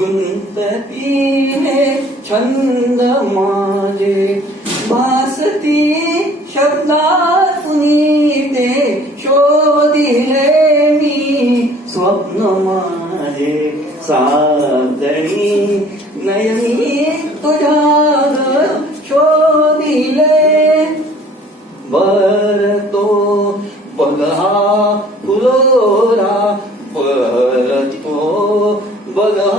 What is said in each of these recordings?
गुंततीने छंद माझे भासती शब्दातुनी ते शोधिले मी स्वप्न माझे साधणी नयनी तुझ्या शोधिले बरतो बघा फुलोरा परतो बघा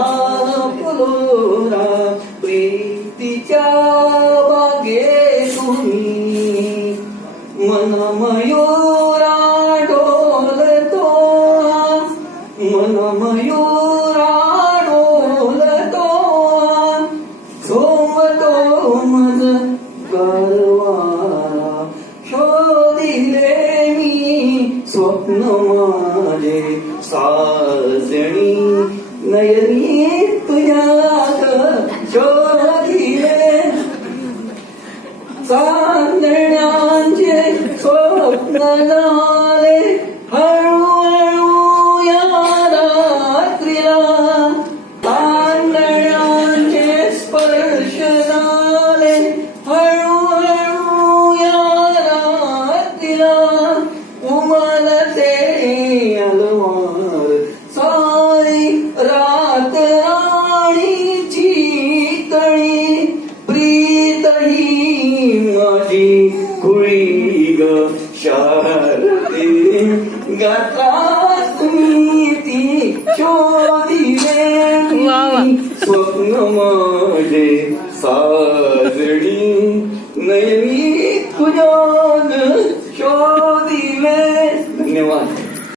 फुलोरा प्रीतीच्या बागे तुम्ही मन मयूरा डोलतो मन मयूरा डोलतो झोमतो मज गरवारा शोधिले मी स्वप्न माझे साजणी नयनी तुझ्यात शोधिले चांदण्याचे स्वप्न झाले हळूहळू या रात्रीला चांदण्याचे स्पर्श झाले हळूहळू या रात्रीला उमलते अलवार सारी रात राणीची तळी प्रीत ही माझी कुळी ग शारदे गाता तुम्ही